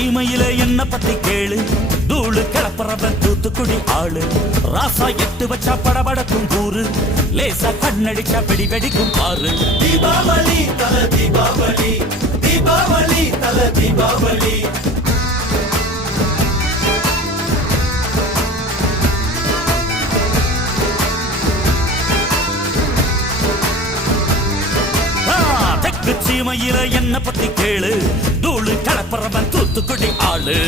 சீமையில என்ன பத்தி கேளு, தூளு கிளப்புறவன் தூத்துக்குடி ஆளு. ராசா எட்டு வச்சா படபடக்கும் கூறு, லேசா கண்ணடிச்சா வெடி வெடிக்கும் பாரு. தீபாவளி தல தீபாவளி, தீபாவளி தல தீபாவளி. தெற்கு சீமையில என்ன பத்தி கேளு, தூளு கிளப்புறவன் தூத்துக்குடி ஆளு.